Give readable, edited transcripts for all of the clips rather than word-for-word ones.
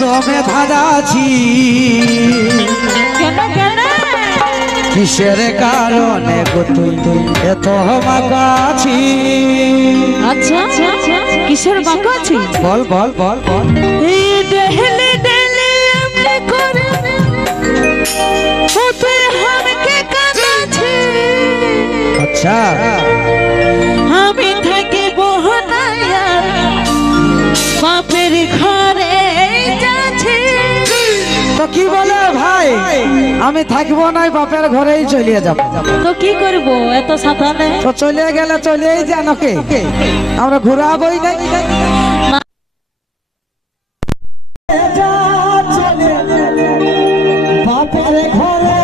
দমে ধাঁধাছি কিসের কারণে গো তুই এত মাকাছি? আচ্ছা কিসের মাকাছি? বল বল বল বল। এই ডেহলে ডেলে আমলে করে ওতে হামকে কাঁদাছি। আচ্ছা আমি থাকি বহনায়া বাপের ঘরে যাচ্ছি। তো কি বলে ভাই, আমি থাকবো না, বাপের ঘরেই চলে যাব। তো কি করবো এত সাবধানে? তো চলে গেলে চলেই জানো কে, আমরা ঘুরাবই না। বাপের ঘরে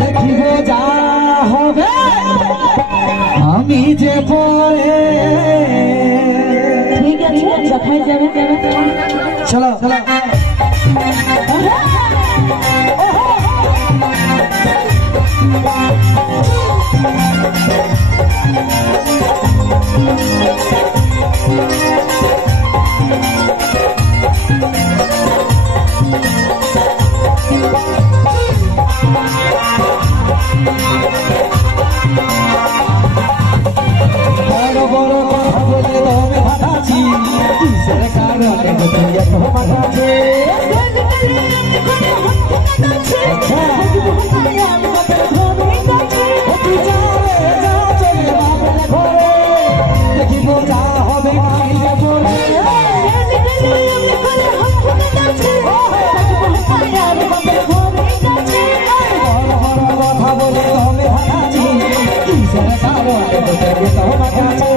দেখিব যা হবে, আমি যে পরে। ঠিক আছে দেখাই যাবে। চলো চলো। বড় বড় কথা বলে দমে ধাঁধাছি কিসের কারণে তুই এত মাথাছি? দেখিব যা হবে কাহিলে পড়ে। বড় বড় কথা বলে দমে ধাঁধাছি কিসের কারণে তুই এত মাথাছি?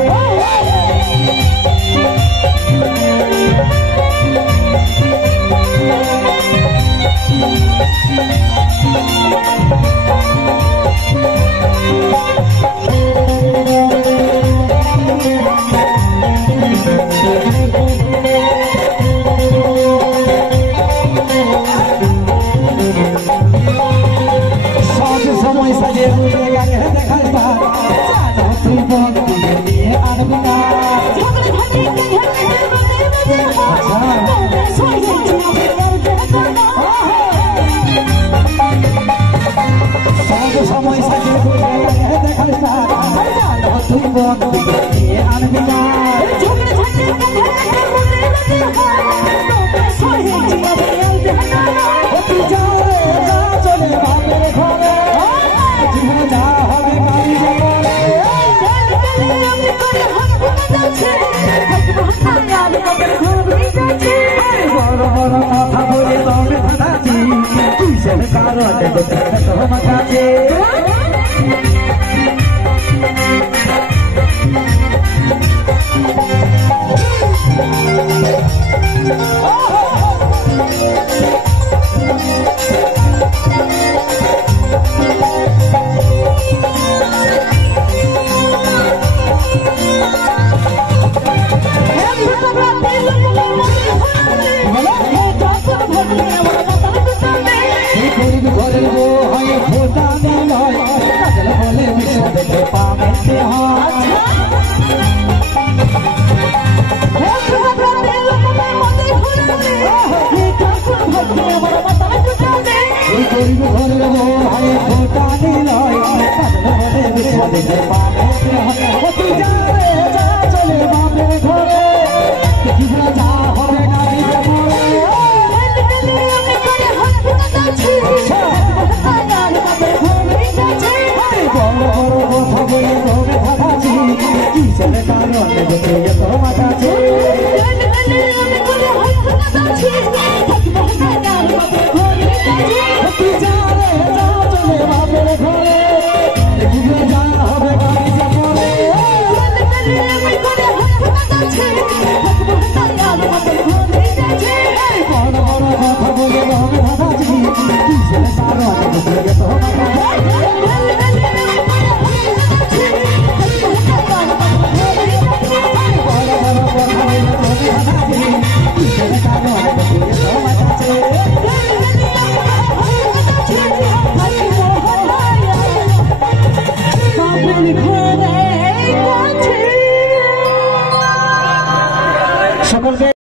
সব সময় সাজে গায়ে দেখাস তুই বন্ধু নিয়ে আনবি না। সব সময় সাজে গায়ে দেখাস তুই বন্ধু নিয়ে আনবি না। তুই যা রে যা চলে বাপের ঘরে, যা হবে কালি জীবনে। বড় বড় কথা বলে দমে ধাঁধাছি কিসের কারণে মাথাছে? ঘরের বউ হয়ে ফোটা দিল বলে বিশ্বদেশে পাবে হয়। গরিব ঘরের বউ হয়ে ফোটা দিল বলে বিশ্বদেশে পাবে হয়। তুই যা রে যা চলে বাপের ঘরে, দেখিব যা হবে গাড়ি যাবো। বড় বড় কথা বলে দমে ধাঁধাছি কিসের কারণে তুই এত মাথাছি? তুই যা রে যা চলে বাপের ঘরে, দেখিব যা হবে গাড়ি যাবো। বড় বড় কথা বলে দমে ধাঁধাছি কিসের কারণে তুই এত মাথাছি? Thank you. সকলকে